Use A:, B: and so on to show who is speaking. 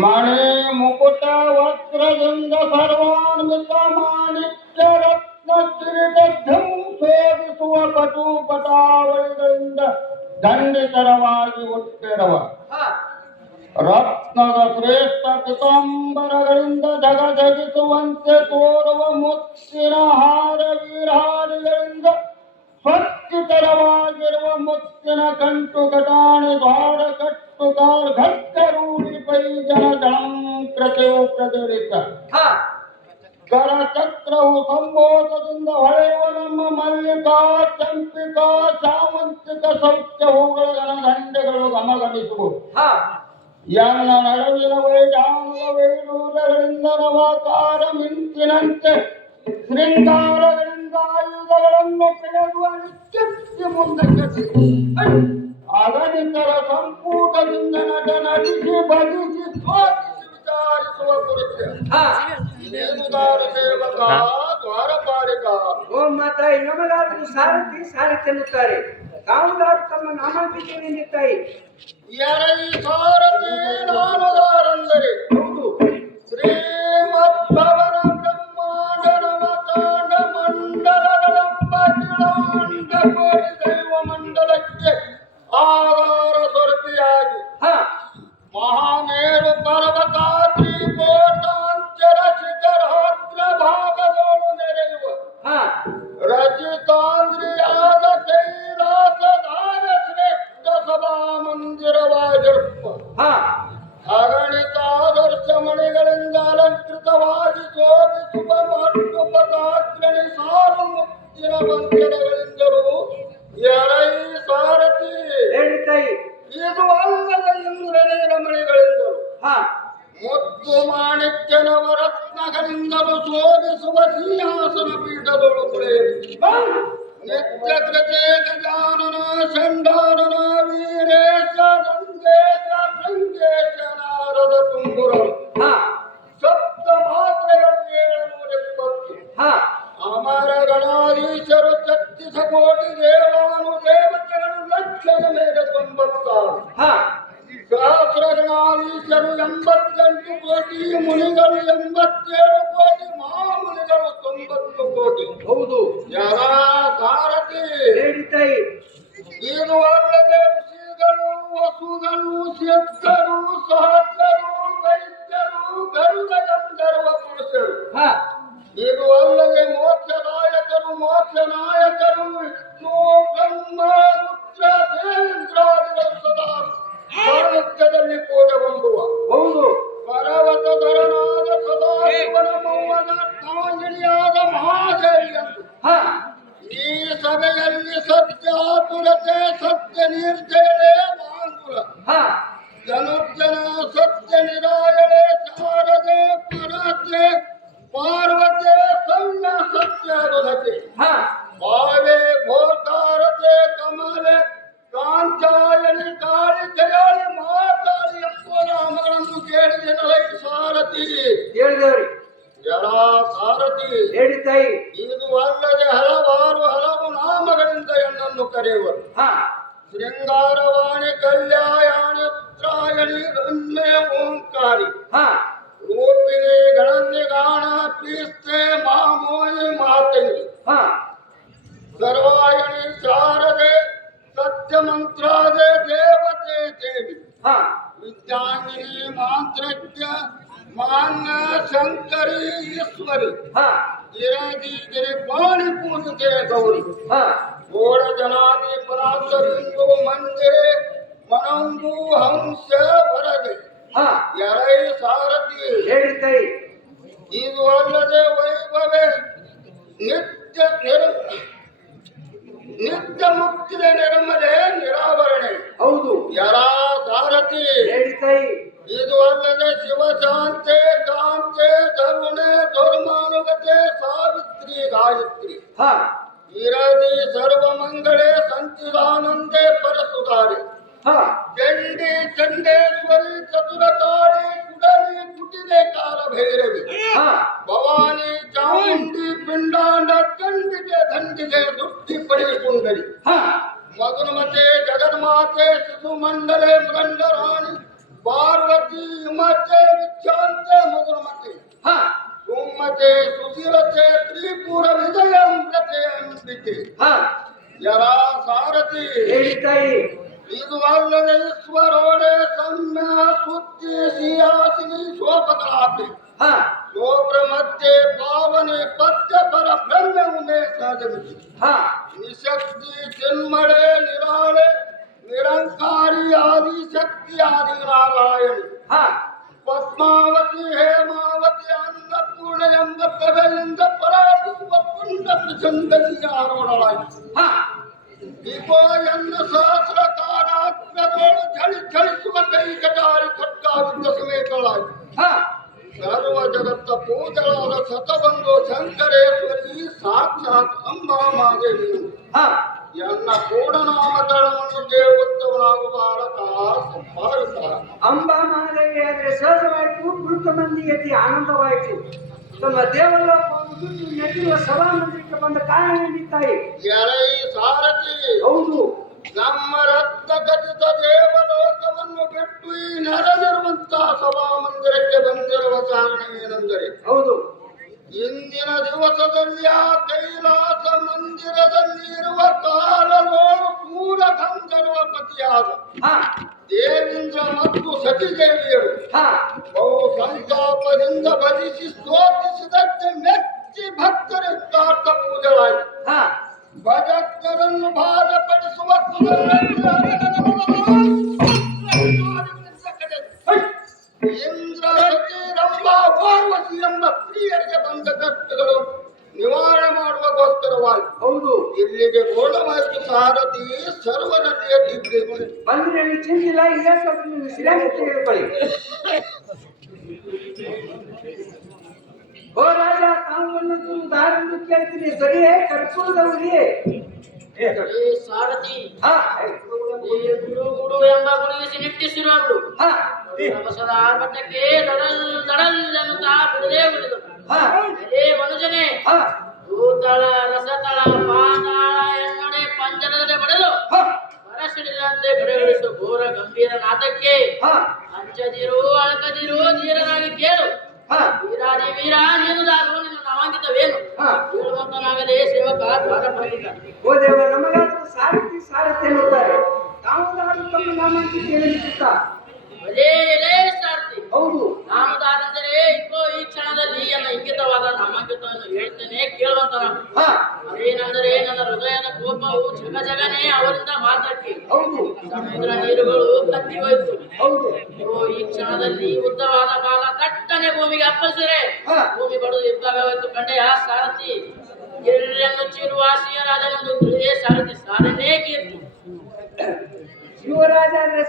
A: ಮಣಿ ಮುಕುಟ ವಕ್ರದಿಂದ ಸರ್ವಾನ್ವಿತ ಮಾಣಿಕ್ಯ ರತ್ನ ಕಿರೀಟಂ ಶೋಭಿಸುವ ಪಟು ಪಟಾವಳಿಗಳಿಂದ ದಂಡಿತರವಾಗಿ ಹುಟ್ಟಿರುವ
B: ಹಾ
A: ರತ್ನದ ಶ್ರೇಷ್ಠ ಪಿತಾಂಬರಗಳಿಂದ ಮುಚ್ಚಿನ ಕಂಟು ಕಟಾಣಿ ಬಾಡ ಕಟ್ಟು ಗಾಳ ಘಟ್ಟ ರೂಢಿ ಪೈ ಜನ ಗಣಂ
B: ಕೃತೆಯು
A: ಪ್ರಜ್ವಲಿತ ಸಂಬೋಧದಿಂದ ಹೊಳೆಯುವ ನಮ್ಮ ಮಲ್ಲಿಕಾ ಚಂಪಿಕಾ ಸಾವಂತಿಕ ಸೌಖ್ಯ ಹೂಗಳ ಜನ ದಂಡೆಗಳು
B: ಗಮಗಮಿಸುವು.
A: ಎನ್ನ ನಡುವಿನ ವೈಜಾಂಗ ವೈಡೂರಗಳಿಂದ ನವಾಕಾರ ಮಿಂಚಿನಂತೆ ಶೃಂಗಾರಗಳಿಂದ ಆಯುಧಗಳನ್ನು ಪಿಡಗುವ ಮುಂದಕ್ಕೆ ಅಗಣಿತರ ಸಂಪೂಟದಿಂದ ನಟ ನಟಿಸಿ ಬದಿಸಿ ಸ್ವಾದಿಸಿ ವಿಚಾರಿಸುವ ಕುರಿತು
B: ಹಾ
A: ನೇಮುದಾರ ಸೇವಕ ದ್ವಾರಪಾಲಿಕ
B: ಓ ಮಾತಾಯಿ ನಮಗಾದರೂ ಸಾರಥಿ ಸಾರಥಿ ಎನ್ನುತ್ತಾರೆ ತಾವುದಾರು ತಮ್ಮ ನಾಮಾಂಕಿತ ನಿಂದಿತ್ತಾಯಿ
A: ಎರೈ ಸಾರಥಿ ನಾನುದಾರಂದರೆ ಸಭಾ ಮಂದಿರವಾಗಿರುವ
B: ಹಾ
A: ಅಗಣಿತ ಆದರ್ಶ ಮಣಿಗಳಿಂದ ಅಲಂಕೃತವಾಗಿ ಶೋಭಿಸುವ ಮತ್ತು ಪದಾಗ್ರಣಿ ಸಾಲು ಮುತ್ತಿನ ಬಂಧನಗಳಿಂದಲೂ ಎರೈ ಸಾರಥಿ
B: ಹೇಳಿ ತಾಯಿ
A: ಇದು ಅಲ್ಲದ ಇಂದ್ರನೇನ ಮಣಿಗಳಿಂದಲೂ
B: ಹಾ
A: ಮುತ್ತು ಮಾಣಿಕ್ಯನವ ರತ್ನಗಳಿಂದಲೂ ಶೋಭಿಸುವ ಸಿಂಹಾಸನ ಪೀಠದೊಳು ಕುಳಿಯಿರಿ ನಿತ್ಯ ಕೃತೆ ಗಜಾನನ ಸಹಸ್ರ ಗಣಾಧೀಶರು ಎಂಬತ್ತೆಂಟು ಕೋಟಿ ಮುನಿಗಳು ಎಂಬತ್ತೇಳು ಕೋಟಿ ಮಹಾಮುನಿಗಳು ತೊಂಬತ್ತು ಕೋಟಿ
B: ಹೌದು
A: ಯಾರ ಸಾರಥಿ
B: ಹೇಳಿ ತಾಯಿ
A: ಇದು ಅಲ್ಲದೆ ಋಷಿಗಳು ವಸುಗಳು ಸಿದ್ಧರು ಸಹಸ್ರರು ವೈದ್ಯರು ಗರುಡ ಗಂಧರ್ವ ಪುರುಷರು
B: ಹಾ
A: ಇದು ಅಲ್ಲದೆ ಮೋಕ್ಷದಾಯಕರು ಮೋಕ್ಷ ನಾಯಕರು ವಿಷ್ಣು ಬ್ರಹ್ಮ ರುದ್ರ ದೇವೇಂದ್ರಾದಿಗಳು ಸದಾ ಸಾಹಿತ್ಯದಲ್ಲಿ ಪೂಜೆಗೊಂಡುವ
B: ಹೌದು
A: ಪರ್ವತಧರನಾದ ಸದಾಶಿವನ ಮೌವನ ತಾಂಗಿಣಿಯಾದ ಮಹಾದೇವಿ ಎಂದು
B: ಹಾ
A: ಈ ಸಭೆಯಲ್ಲಿ ಸತ್ಯಾತುರತೆ ಸತ್ಯ ನಿರ್ಜಯಳೆ ಸಾರಥಿ
B: ಹೇಳಿದವ್ರಿ.
A: ಜಲ ಸಾರಥಿ
B: ಹೇಳಿ ತಾಯಿ
A: ಇದು ಅಲ್ಲದೆ ಹಲವಾರು ಹಲವು ನಾಮಗಳಿಂದ ಎನ್ನನ್ನು ಕರೆಯುವರು.
B: ಹಾ.
A: ಶೃಂಗಾರವಾಣಿ ಕಲ್ಯಾಣಿ ಉತ್ರಾಯಣಿ ರಮ್ಯ ಓಂಕಾರಿ.
B: ಹಾ.
A: ರೂಪಿಣಿ ಗಣನ್ಯ ಗಾಣ ಪ್ರೀಸ್ತೆ ಶಂಕರಿ ಈಶ್ವರಿ
B: ಹಾ
A: ಗಿರದಿ ಗಿರಿ ಪಾಣಿ ಪೂಜಿತೆ ಗೌರಿ
B: ಹಾ
A: ಗೋಳ ಜನಾದಿ ಪರಾಸರಿಂದು ಮಂದಿರೆ ಮನಂಬು ಹಂಸ ವರದೆ
B: ಹಾ
A: ಎರೈ ಸಾರಥಿ
B: ಹೇಳಿ ತಾಯಿ
A: ಇದು ಅಲ್ಲದೆ ವೈಭವೆ ನಿತ್ಯ ನಿರ ನಿತ್ಯ ಮುಕ್ತಿದೆ ನಿರ್ಮಲೆ ನಿರಾವರಣೆ
B: ಹೌದು
A: ಯರ ಸಾರಥಿ
B: ಹೇಳಿ ತಾಯಿ
A: ಇದು ಅಲ್ಲದೆ ಶಿವಶಾಂತೆ ಕಾಂತೆ ತರುಣೆ ದುರ್ಮಾನುಗತೆ ಸಾವಿತ್ರಿ ಗಾಯತ್ರಿ
B: ಹಾ
A: ಇರದಿ ಸರ್ವಮಂಗಳೇ ಸಂಚಿದಾನಂದೇ ಪರಸುಧಾರಿ
B: ಹಾ
A: ಚಂಡಿ ಚಂಡೇಶ್ವರಿ ಚತುರಕಾಳಿ ಕುಡಲಿ ಕುಟಿಲೆ ಕಾಲ ಭೈರವಿ
B: ಹಾ
A: ಭವಾನಿ ಚಾಮುಂಡಿ ಪಿಂಡಾಂಡ ಚಂಡಿಗೆ ದಂಡಿಗೆ ಸುಂದರಿ
B: ಹಾ
A: ಮಧುನಮತೆ ಜಗನ್ಮಾತೆ ಶಿಶುಮಂಡಲೆ ಮೃದಂಡರಾಣಿ ಪಾರ್ವತಿ ಹಿಮತೆ ವಿಖ್ಯಾಂತೆ ಮಧುನಮತೆ
B: ಹಾ
A: ಸುಮ್ಮತೆ ಸುಶೀಲತೆ ತ್ರಿಪುರ ವಿಜಯಂತೆ ಅಂಬಿಕೆ
B: ಹಾ
A: ಯರಾ ಸಾರಥಿ
B: ಹೇಳಿ ತಾಯಿ
A: ಇದು ಅಲ್ಲದೆ ಈಶ್ವರೋಡೆ ಸಮ್ಯ ಸುತ್ತಿ ಸಿಯಾಸಿನಿ ಶೋಭಕಲಾಪಿ
B: ಹಾ
A: ಶೋಭ್ರ ಮಧ್ಯೆ ಪಾವನೆ ಪದ್ಯ ಪರ ಬ್ರಹ್ಮ ಉಮೆ ಸಹಜಮಿತಿ
B: ಹಾ
A: ನಿಶಕ್ತಿ ಚಿನ್ಮಳೆ ನಿರಾಳೆ ನಿರಂಕಾರಿ ಆದಿ బిహారి నారాయణ పద్మావతి హేమావతి
B: అన్నపూర్ణయంద
A: ప్రబలింద పరాపుండ ప్రచండీయారోణాయి విపోయన్న సహస్రకారాత్మతోడు ఝళి ఝళిసువ కైకటారి ఖడ్గావింద
B: సమేతలాయి.
A: సర్వ జగత్త పూజలాల శతబంధో శంకరేశ్వరి సాక్షాత్ అంబా
B: మాదేవి
A: ಎನ್ನ ಕೂಡ ನಾಮಕರಣವನ್ನು ಕೇಳುತ್ತವನಾಗುವಾರ
B: ಅಂಬಾ ಮಹಾದೇವಿ ಆದರೆ ಸಹಜವಾಯಿತು ಮಂದಿ ಅತಿ ಆನಂದವಾಯಿತು. ತಮ್ಮ ದೇವಲ್ಲ ನೆಟ್ಟಿರುವ ಸಭಾ ಮಂದಿರಕ್ಕೆ ಬಂದ ಕಾರಣ ತಾಯಿ
A: ಎರೈ ಸಾರಥಿ.
B: ಹೌದು ಹೌದು
A: ಇಲ್ಲಿಗೆ ಗೋಳವಾಯಿತು ಸಾರಥಿ ಸರ್ವರಲ್ಲಿಯ ದಿಗ್ಗಜ
B: ಬಂದ್ರೆ ನೀವು ಚಿಂತಿಲ್ಲ ಇಲ್ಲೇ ಸ್ವಲ್ಪ ನೀವು ಸಿರಾಗಿ ತೆಗೆದುಕೊಳ್ಳಿ ಓ ರಾಜ ತಾವು ದಾರನ್ನು ಕೇಳ್ತೀನಿ ಸರಿಯೇ ಕರ್ಪೂರದವರಿಯೇ
C: ಏ ಸಾರಥಿ
B: ಹಾ
C: ಈ ಗುಡು ಗುಡು ಎಂಬ ಗುಡುಗಿಸಿ ನಿಟ್ಟಿಸಿರುವರು
B: ಹಾ
C: ರಭಸದ ಆರ್ಭಟಕ್ಕೆ ದಡಲ್ ದಡಲ್ ಎನ್ನುತ್ತಾ ಬಿಡದೇ ಉಳಿದು
B: ಹಾ
C: ಏ ಮನುಜನೇ
B: ಹಾ
C: ಭೂತಳ ರಸತಳ ಪಾತಾಳ ಎನ್ನಡೆ ಪಂಜರದಲ್ಲಿ ಬಡಲು
B: ಹಾ
C: ಬರಸಿಡಿದಂತೆ ಬಿಡುಗಡಿಸು ಘೋರ ಗಂಭೀರ ನಾಟಕ್ಕೆ
B: ಹಾ
C: ಅಂಚದಿರು ಅಳಕದಿರು ಧೀರನಾಗಿ ಕೇಳು
B: ಹಾ
C: ವೀರಾದಿ ವೀರ ನೀನು ದಾರು ನಿನ್ನ ನಾಮಾಂಕಿತವೇನು
B: ಹಾ.
C: ಹೇಳುವಂತನಾಗದೆ ಸೇವಕ ದ್ವಾರ
B: ಓ ದೇವ ನಮಗಾದರೂ ಸಾರಥಿ ಸಾರಥಿ ಎನ್ನುತ್ತಾರೆ ತಾವು ತಮ್ಮ ನಾಮಾಂಕಿತ ಹೇಳಿಸುತ್ತಾ
C: ಅದೇ ಎಲೆ ಸಾರಥಿ.
B: ಹೌದು.
C: ನಾಮದಾರೆಂದರೆ ಇಗೋ ಈ ಕ್ಷಣದಲ್ಲಿ ನನ್ನ ಇಂಗಿತವಾದ ನಾಮಾಂಕಿತವನ್ನು ಹೇಳ್ತೇನೆ ಕೇಳುವಂತ ನಾನು ಅದೇನೆಂದರೆ ನನ್ನ ಹೃದಯದ ಕೋಪವು ಜಗ ಜಗನೇ ಅವರಿಂದ ಮಾತ್ರಕ್ಕೆ.
B: ಹೌದು.
C: ಸಮುದ್ರ ನೀರುಗಳು ಕತ್ತಿ ಹೋಯ್ತು
B: ಹೌದು.
C: ಈ ಕ್ಷಣದಲ್ಲಿ ಉದ್ದವಾದ ಕಾಲ ತಟ್ಟನೆ ಭೂಮಿಗೆ
B: ಅಪಸರೆ
C: ಭೂಮಿ ಬಡದು ಕಂಡೆ ಕಂಡೆಯ ಸಾರಥಿ. ಗಿರಿಯನ್ನು ಚೀರುವ ಒಂದು ತಿಳಿದೇ ಸಾರಥಿ. ಸಾರನೇ ಕೀರ್ತಿ.
B: ಶಿವರಾಜ ಅಂದ್ರೆ